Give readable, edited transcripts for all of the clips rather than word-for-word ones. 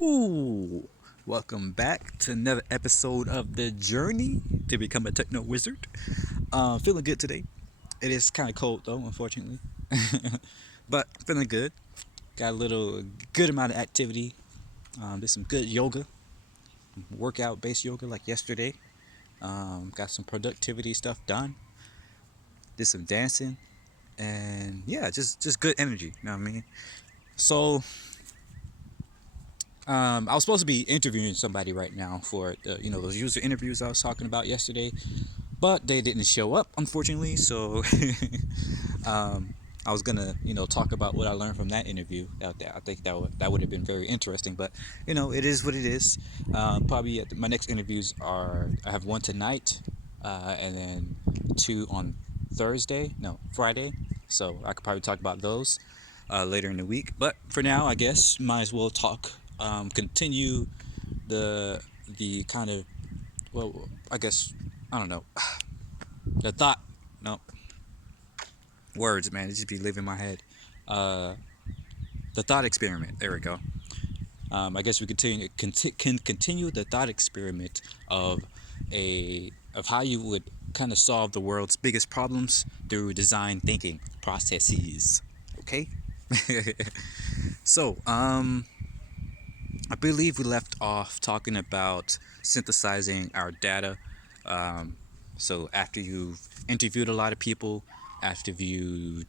Ooh, welcome back to another episode of the journey to become a techno wizard. Feeling good today. It is kind of cold though, unfortunately, but feeling good. Got a little good amount of activity. Did some good yoga, workout based yoga like yesterday. Got some productivity stuff done. Did some dancing, and yeah, just good energy. You know what I mean? So I was supposed to be interviewing somebody right now for those user interviews I was talking about yesterday, but they didn't show up, unfortunately. So um, I was gonna talk about what I learned from that interview out there. I think that would have been very interesting, but it is what it is. Probably my next interviews are I have one tonight, and then two on Thursday, no Friday. So I could probably talk about those later in the week. But for now, I guess might as well talk. Continue the kind of, well, I guess, I don't know, the thought. No words, man. It just be leaving my head. Uh, the thought experiment. There we go. I guess we can continue the thought experiment of how you would kind of solve the world's biggest problems through design thinking processes. Okay. So I believe we left off talking about synthesizing our data. Um, so after you've interviewed a lot of people, after you've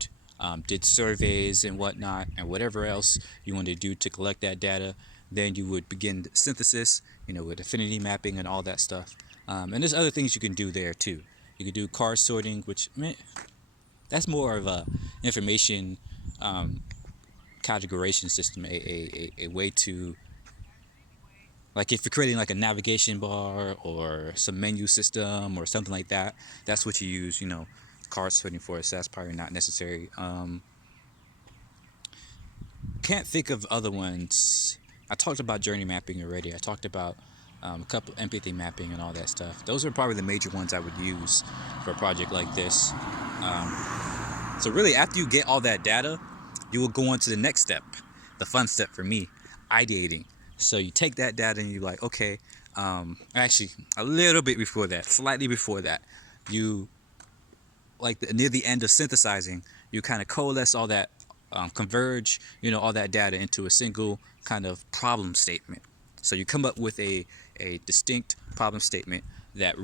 did surveys and whatnot, and whatever else you want to do to collect that data, then you would begin synthesis, with affinity mapping and all that stuff. And there's other things you can do there too. You can do card sorting, which that's more of a information um, categorization system, a way to, like, if you're creating like a navigation bar or some menu system or something like that, that's what you use, card sorting for. So that's probably not necessary. Can't think of other ones. I talked about journey mapping already. I talked about a couple empathy mapping and all that stuff. Those are probably the major ones I would use for a project like this. So really, after you get all that data, you will go on to the next step, the fun step for me, ideating. So you take that data and you're like, okay, actually, a little bit before that, slightly before that, you, like, near the end of synthesizing, you kind of coalesce all that, converge, all that data into a single kind of problem statement. So you come up with a distinct problem statement that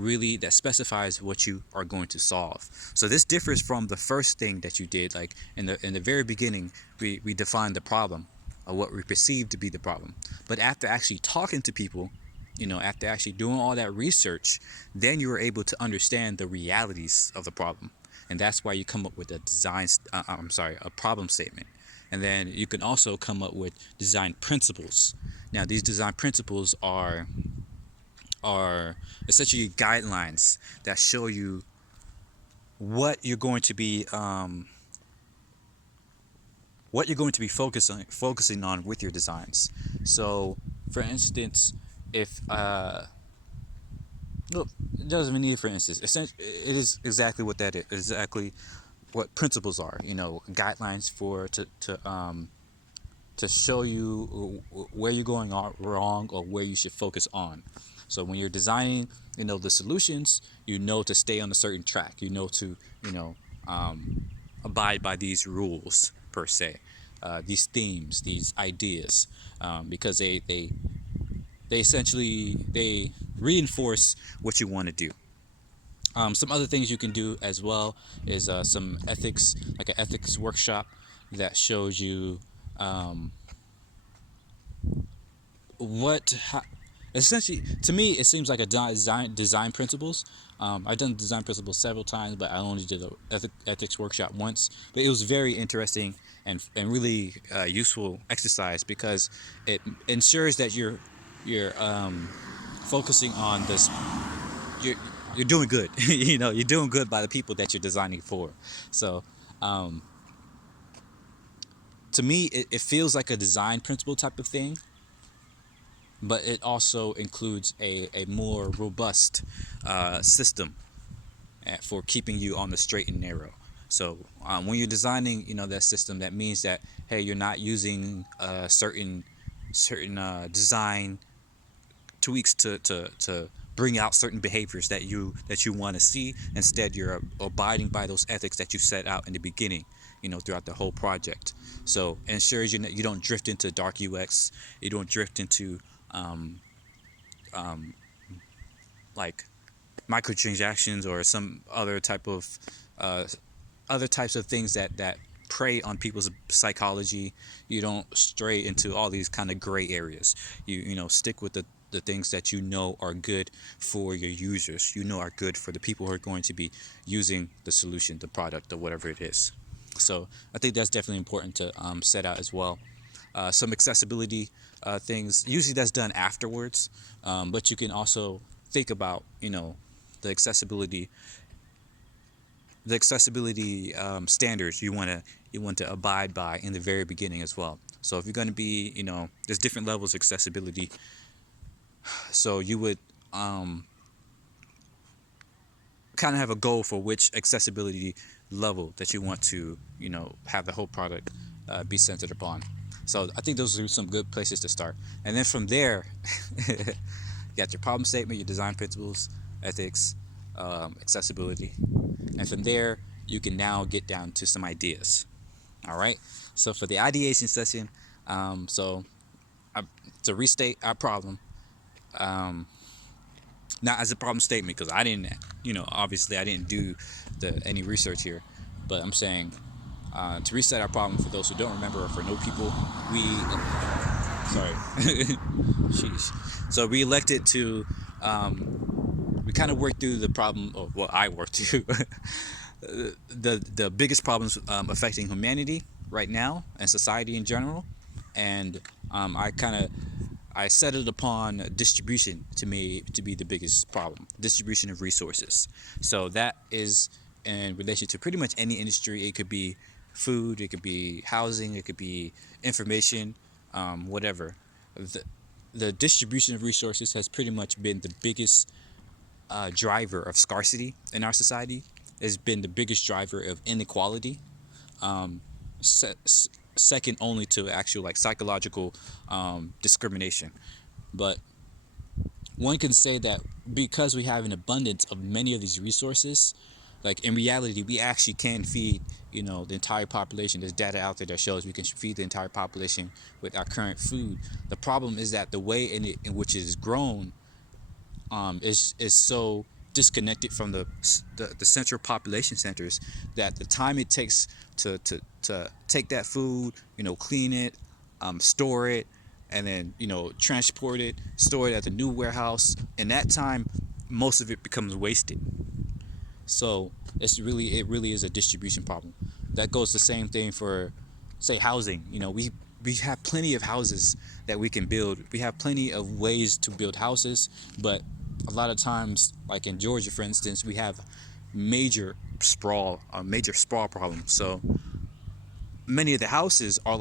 specifies what you are going to solve. So this differs from the first thing that you did. Like in the very beginning, we defined the problem, or what we perceived to be the problem. But after actually talking to people, after actually doing all that research, then you were able to understand the realities of the problem, and that's why you come up with a a problem statement. And then you can also come up with design principles. Now, these design principles are essentially guidelines that show you what you're going to be focusing on with your designs. So, for instance, if look, it doesn't even need for instance. It is exactly what that is. Exactly what principles are. Guidelines to show you where you're going wrong or where you should focus on. So when you're designing, the solutions, to stay on a certain track. To abide by these rules per se, these themes, these ideas, because they essentially they reinforce what you want to do. Some other things you can do as well is some ethics, like an ethics workshop that shows you um, what how, essentially, to me, it seems like a design principles. I've done design principles several times, but I only did a ethics workshop once. But it was very interesting and really useful exercise, because it ensures that you're focusing on this. You're you're doing good. You're doing good by the people that you're designing for. So um, to me, it feels like a design principle type of thing, but it also includes a more robust system for keeping you on the straight and narrow. So when you're designing, that system, that means that, hey, you're not using certain certain design tweaks to bring out certain behaviors that you want to see. Instead, you're abiding by those ethics that you set out in the beginning, throughout the whole project. So it ensures you don't drift into dark UX. You don't drift into um, um, like microtransactions or some uh, other types of things that prey on people's psychology. You don't stray into all these kind of gray areas. Stick with the things that are good for your users. Are good for the people who are going to be using the solution, the product, or whatever it is. So I think that's definitely important to set out as well. Some accessibility things. Usually that's done afterwards, but you can also think about the accessibility standards you want to abide by in the very beginning as well. So if you're going to be, there's different levels of accessibility. So you would kind of have a goal for which accessibility level that you want to, have the whole product be centered upon. So I think those are some good places to start. And then from there, you got your problem statement, your design principles, ethics, accessibility. And from there, you can now get down to some ideas. All right. So for the ideation session, so to restate our problem, not as a problem statement, because I didn't, obviously I didn't do any research here, but I'm saying to reset our problem for those who don't remember or for no people, sorry, sheesh. So we elected to, we kind of worked through the problem, or well, I worked through the biggest problems affecting humanity right now and society in general, and I settled upon distribution to be the biggest problem. Distribution of resources. So that is in relation to pretty much any industry. It could be food, it could be housing, it could be information, whatever. The distribution of resources has pretty much been the biggest driver of scarcity in our society. Has been the biggest driver of inequality. Second only to actual psychological discrimination. But one can say that because we have an abundance of many of these resources, in reality, we actually can feed the entire population. There's data out there that shows we can feed the entire population with our current food. The problem is that the way in which it is grown is so disconnected from the central population centers that the time it takes to take that food, clean it, store it, and then transport it, store it at the new warehouse. In that time, most of it becomes wasted. So it really is a distribution problem. That goes the same thing for, say, housing. We have plenty of houses that we can build. We have plenty of ways to build houses, but a lot of times, like in Georgia, for instance, we have major sprawl problem. So many of the houses are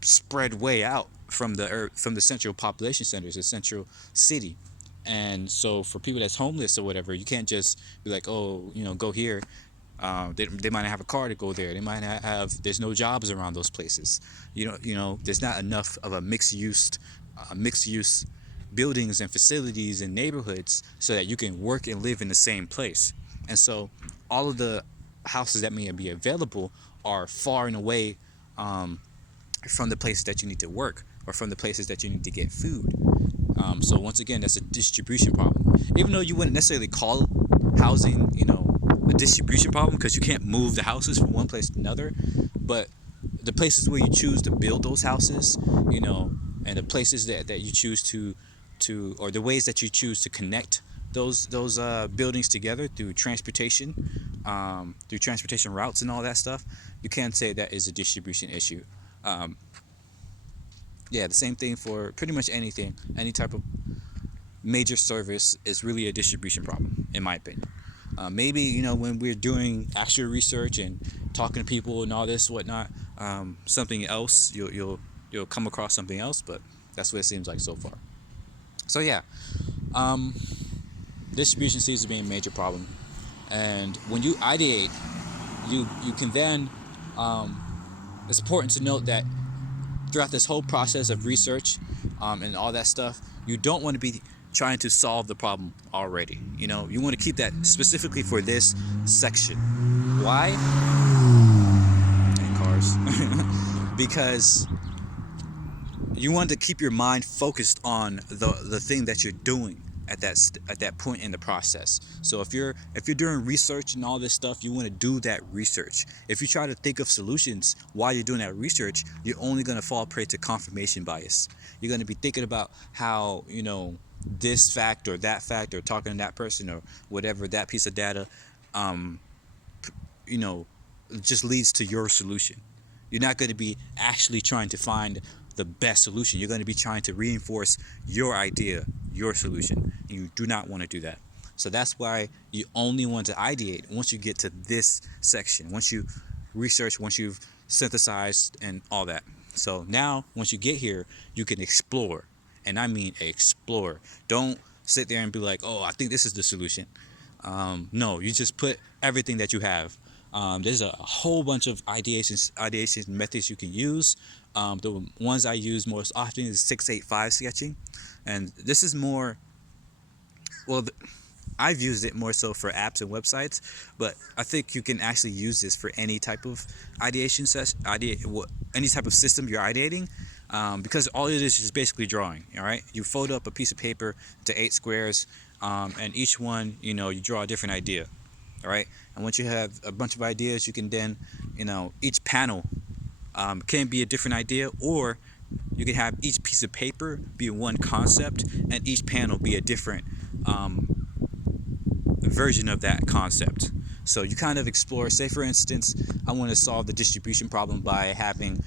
spread way out from the central population centers, the central city. And so for people that's homeless or whatever, you can't just be like, oh, go here. They might not have a car to go there. They might not have. There's no jobs around those places. There's not enough of a mixed use buildings and facilities and neighborhoods so that you can work and live in the same place. And so all of the houses that may be available are far and away from the places that you need to work or from the places that you need to get food. So once again, that's a distribution problem. Even though you wouldn't necessarily call housing, a distribution problem, because you can't move the houses from one place to another, but the places where you choose to build those houses, and the places that you choose to or the ways that you choose to connect those buildings together through transportation routes and all that stuff, you can say that is a distribution issue. The same thing for pretty much anything. Any type of major service is really a distribution problem, in my opinion. Maybe when we're doing actual research and talking to people and all this whatnot, something else you'll come across something else, but that's what it seems like so far. So distribution seems to be a major problem, and when you ideate, you can then it's important to note that throughout this whole process of research and all that stuff, you don't want to be trying to solve the problem already. You want to keep that specifically for this section. Why? And cars. Because you want to keep your mind focused on the thing that you're doing at that point in the process. So if you're doing research and all this stuff, you want to do that research. If you try to think of solutions while you're doing that research, you're only going to fall prey to confirmation bias. You're going to be thinking about how this fact or that fact or talking to that person or whatever, that piece of data just leads to your solution. You're not going to be actually trying to find the best solution. You're going to be trying to reinforce your idea, your solution. You do not want to do that. So that's why you only want to ideate once you get to this section, once you research, once you've synthesized and all that. So now, once you get here, you can explore. And I mean explore. Don't sit there and be like, oh, I think this is the solution. No, you just put everything that you have. There's a whole bunch of ideation methods you can use. The ones I use most often is 685 sketching. And this is more, I've used it more so for apps and websites, but I think you can actually use this for any type of ideation any type of system you're ideating, because all it is basically drawing. All right, you fold up a piece of paper to 8 squares, and each one, you draw a different idea. All right, and once you have a bunch of ideas, you can then, each panel can be a different idea, or you can have each piece of paper be one concept and each panel be a different version of that concept. So you kind of explore. Say for instance, I want to solve the distribution problem by having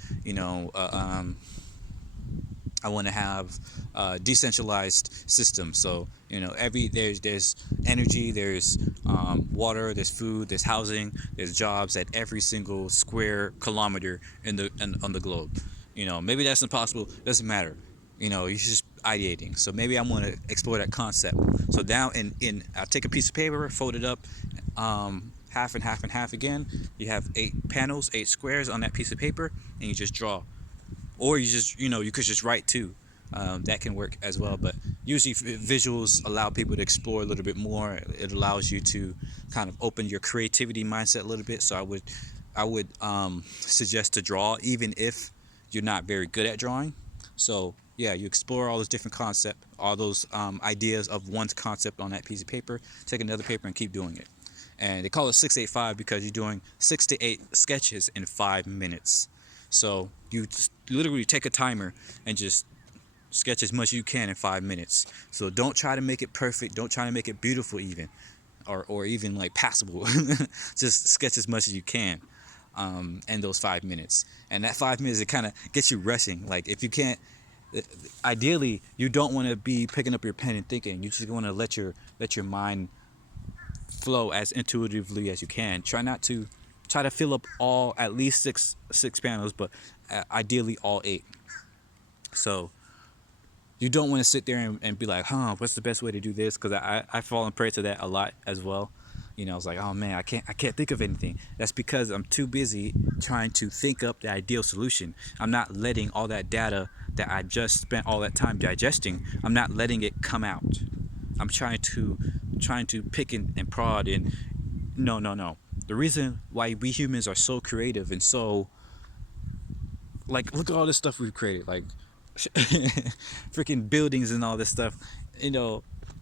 I want to have a decentralized system. So there's energy, there's water, there's food, there's housing, there's jobs at every single square kilometer on the globe. Maybe that's impossible. Doesn't matter. You're just ideating. So maybe I want to explore that concept. So now I'll take a piece of paper, fold it up, half and half and half again. You have 8 panels, 8 squares on that piece of paper, and you just draw. Or you just, you could just write too. That can work as well. But usually visuals allow people to explore a little bit more. It allows you to kind of open your creativity mindset a little bit. So I would suggest to draw, even if you're not very good at drawing. So yeah, you explore all those different concepts, all those ideas of one's concept on that piece of paper. Take another paper and keep doing it. And they call it 685 because you're doing 6 to 8 sketches in 5 minutes. So you just literally take a timer and just sketch as much as you can in 5 minutes. So don't try to make it perfect. Don't try to make it beautiful even, or even like passable. Just sketch as much as you can in those 5 minutes. And that 5 minutes, it kind of gets you rushing. Like if you can't, ideally, you don't want to be picking up your pen and thinking. You just want to let your mind flow as intuitively as you can. Try to fill up at least six panels, but ideally all 8. So you don't want to sit there and be like, what's the best way to do this? Because I fall prey to that a lot as well. I was like, oh man, I can't think of anything. That's because I'm too busy trying to think up the ideal solution. I'm not letting all that data that I just spent all that time digesting, I'm not letting it come out. I'm trying to pick and prod and no. The reason why we humans are so creative and so, like, look at all this stuff we've created, like freaking buildings and all this stuff.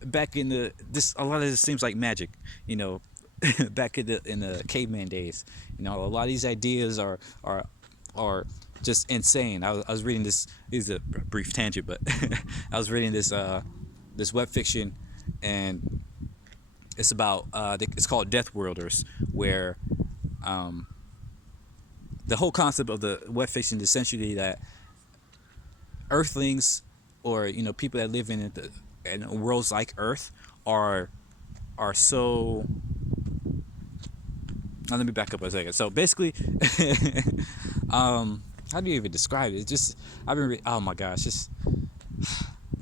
Back in a lot of this seems like magic. Back in the caveman days. A lot of these ideas are just insane. I was reading this. This is a brief tangent, but I was reading this web fiction, and it's about it's called Death Worlders, where the whole concept of the web fiction is essentially that Earthlings, or people that live in worlds like Earth, are so. Now let me back up a second. So basically, how do you even describe it? It's just oh my gosh, just.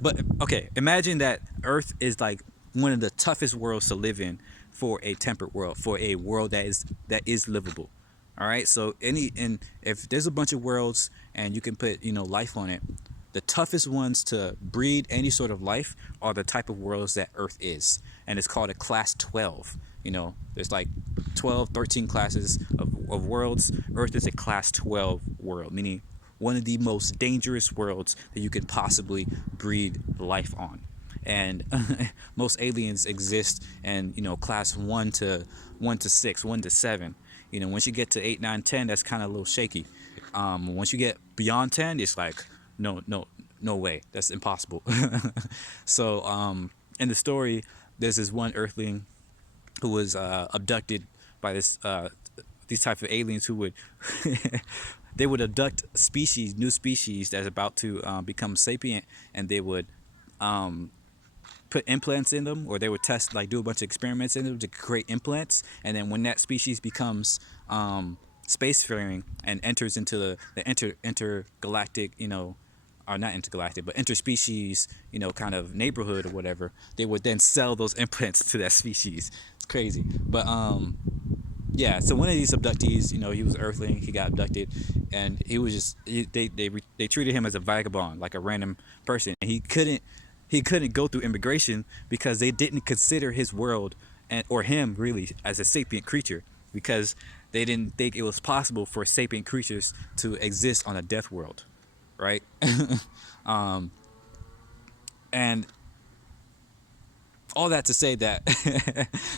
But okay, imagine that Earth is like one of the toughest worlds to live in for a temperate world, for a world that is livable. All right, so if there's a bunch of worlds and you can put life on it, the toughest ones to breed any sort of life are the type of worlds that Earth is, and it's called a class 12. There's like 12, 13 classes of worlds. Earth is a class 12 world, meaning one of the most dangerous worlds that you could possibly breed life on. And most aliens exist in class 1 to 6, 1 to 7. Once you get to 8, 9, 10, that's kind of a little shaky. Once you get beyond 10, it's like no, no, no way, that's impossible. So in the story, there's this one Earthling who was abducted by these type of aliens who would they would abduct new species that's about to become sapient, and they would put implants in them, or they would test, like do a bunch of experiments in them to create implants. And then when that species becomes spacefaring and enters into the intergalactic, or not intergalactic, but interspecies, kind of neighborhood or whatever, they would then sell those implants to that species. It's crazy. But yeah, so one of these abductees, he was an Earthling. He got abducted, and they treated him as a vagabond, like a random person. And he couldn't go through immigration because they didn't consider his world or him really as a sapient creature, because they didn't think it was possible for sapient creatures to exist on a death world, right? And all that to say that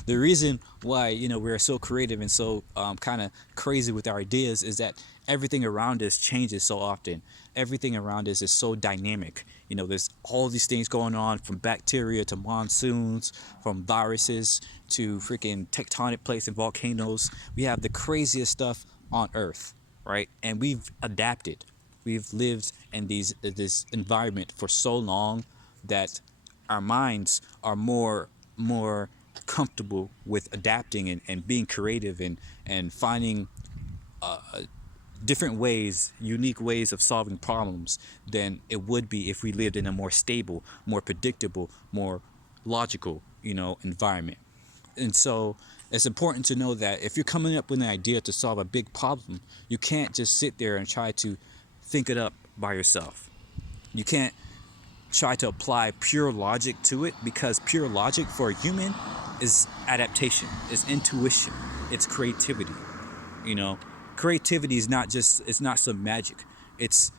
the reason why we're so creative and so kind of crazy with our ideas is that everything around us changes so often. Everything around us is so dynamic. There's all these things going on, from bacteria to monsoons, from viruses to freaking tectonic plates and volcanoes. We have the craziest stuff on Earth, right? And we've adapted. We've lived in this environment for so long that our minds are more comfortable with adapting and being creative and finding different ways, unique ways of solving problems than it would be if we lived in a more stable, more predictable, more logical, environment. And so it's important to know that if you're coming up with an idea to solve a big problem, you can't just sit there and try to think it up by yourself. You can't try to apply pure logic to it, because pure logic for a human is adaptation, is intuition, it's creativity. You know, creativity is it's not some magic. It's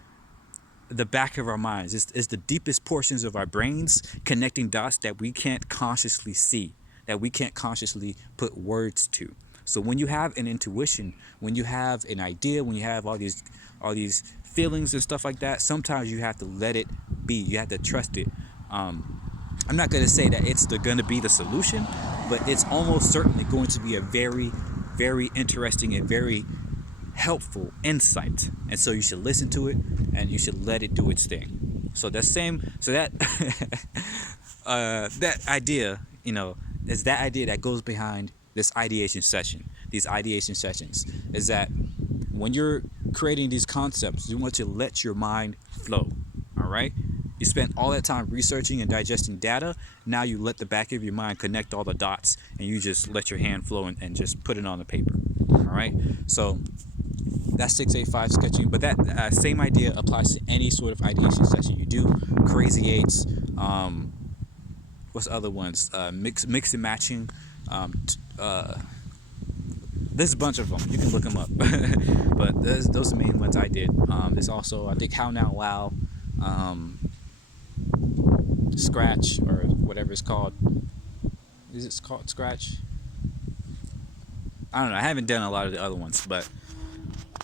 the back of our minds. It's the deepest portions of our brains connecting dots that we can't consciously see, that we can't consciously put words to. So when you have an intuition, when you have an idea, when you have all these feelings and stuff like that, sometimes you have to let it be. You have to trust it. I'm not going to say that it's going to be the solution, but it's almost certainly going to be a very, very interesting and very helpful insight. And so you should listen to it and you should let it do its thing. So that that idea, is that idea that goes behind this ideation session. These ideation sessions is that when you're creating these concepts, you want to let your mind flow. All right. You spent all that time researching and digesting data. Now you let the back of your mind connect all the dots, and you just let your hand flow and just put it on the paper. All right. So that's 685 sketching, but that same idea applies to any sort of ideation session you do. Crazy eights. What's the other ones? Mix and matching. There's a bunch of them. You can look them up. But those are the main ones I did. There's also, I think, How Now Wow, Scratch, or whatever it's called. Is it called Scratch? I don't know. I haven't done a lot of the other ones, but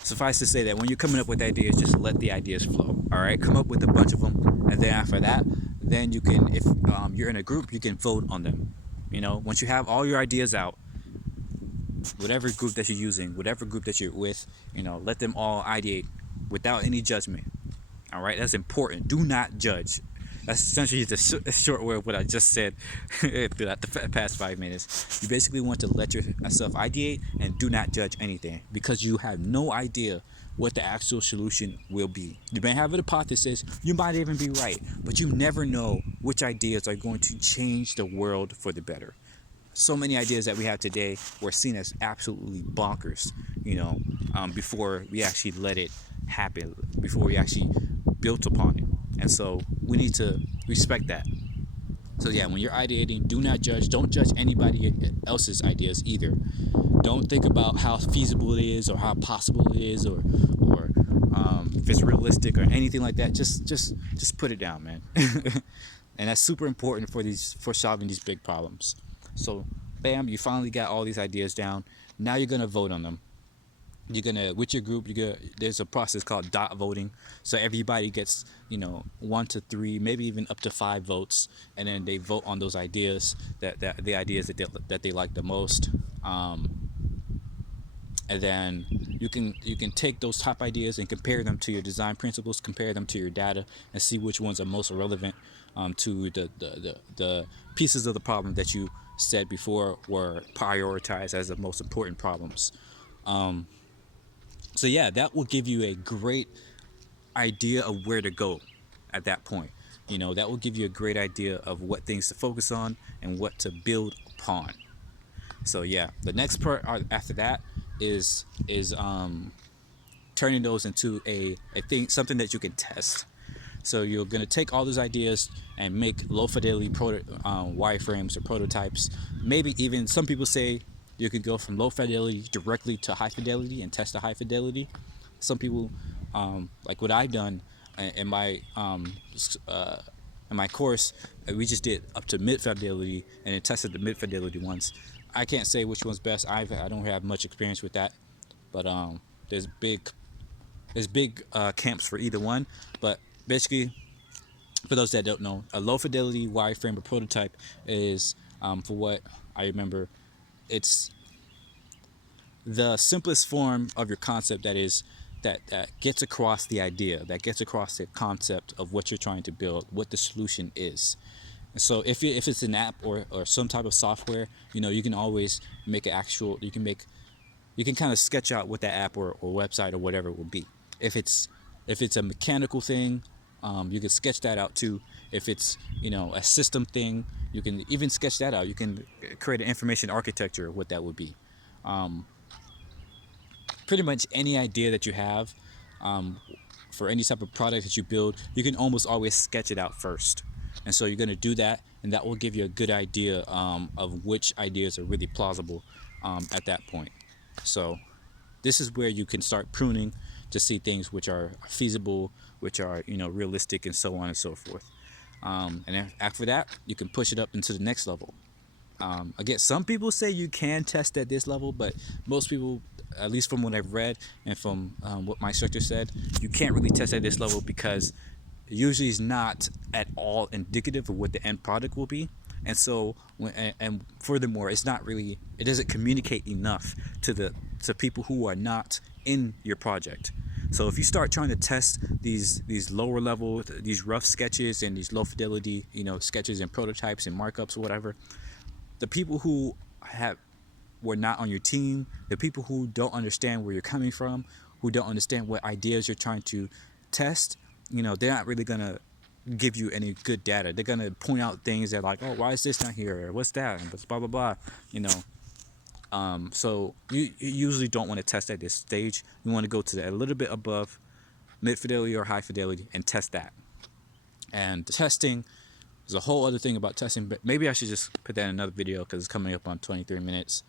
suffice to say that when you're coming up with ideas, just let the ideas flow. All right, come up with a bunch of them, and then after that, then you can, if you're in a group, you can vote on them. Once you have all your ideas out, whatever group that you're using, whatever group that you're with, let them all ideate without any judgment. All right, that's important. Do not judge. That's essentially the short word of what I just said throughout the past 5 minutes. You basically want to let yourself ideate and do not judge anything, because you have no idea what the actual solution will be. You may have a hypothesis, you might even be right, but you never know which ideas are going to change the world for the better. so many ideas that we have today were seen as absolutely bonkers, before we actually let it happen, before we actually built upon it. And so we need to respect that. So yeah, when you're ideating, do not judge. Don't judge anybody else's ideas either. Don't think about how feasible it is or how possible it is, or if it's realistic or anything like that. Just put it down, man. And that's super important for solving these big problems. So, bam, you finally got all these ideas down. Now you're gonna vote on them. You're gonna, with your group, there's a process called dot voting. So everybody gets 1 to 3, maybe even up to 5 votes, and then they vote on those ideas, that the ideas that they like the most. And then you can take those top ideas and compare them to your design principles, compare them to your data, and see which ones are most relevant to the pieces of the problem that you said before were prioritized as the most important problems. So yeah, that will give you a great idea of where to go at that point. That will give you a great idea of what things to focus on and what to build upon. So yeah, the next part after that is turning those into a thing, something that you can test. So you're going to take all those ideas and make low fidelity wireframes or prototypes. Maybe even some people say you could go from low fidelity directly to high fidelity and test the high fidelity. Some people, like what I've done in my in my course, we just did up to mid fidelity and then tested the mid fidelity ones. I can't say which one's best. I don't have much experience with that, but there's big camps for either one. But basically, for those that don't know, a low fidelity wireframe or prototype is, for what I remember, it's the simplest form of your concept that gets across the idea, that gets across the concept of what you're trying to build, what the solution is. And so if it's an app or some type of software, you can always make you can kind of sketch out what that app or website or whatever it will be. If it's a mechanical thing, you can sketch that out too. If it's a system thing, you can even sketch that out. You can create an information architecture of what that would be. Pretty much any idea that you have, for any type of product that you build, you can almost always sketch it out first. And so you're going to do that, and that will give you a good idea of which ideas are really plausible at that point. So this is where you can start pruning to see things which are feasible, which are realistic, and so on and so forth. And then after that, you can push it up into the next level. Again, some people say you can test at this level, but most people, at least from what I've read and from what my instructor said, you can't really test at this level because it usually is not at all indicative of what the end product will be. And so, and furthermore, it doesn't communicate enough to people who are not in your project. So if you start trying to test these lower level, these rough sketches and these low fidelity, sketches and prototypes and markups or whatever, the people who were not on your team, the people who don't understand where you're coming from, who don't understand what ideas you're trying to test, they're not really gonna give you any good data. They're gonna point out things that like, oh, why is this not here? Or what's that? And blah blah blah. So you usually don't want to test at this stage. You want to go to a little bit above mid fidelity or high fidelity and test that. And testing, there's a whole other thing about testing, but maybe I should just put that in another video because it's coming up on 23 minutes.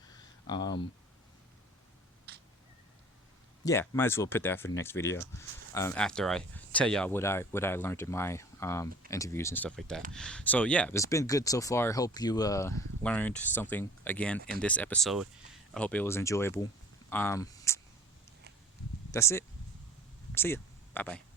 Yeah, might as well put that for the next video after I tell y'all what I learned in my interviews and stuff like that. So yeah, it's been good so far. I hope you learned something again in this episode. I hope it was enjoyable. That's it. See ya. Bye bye.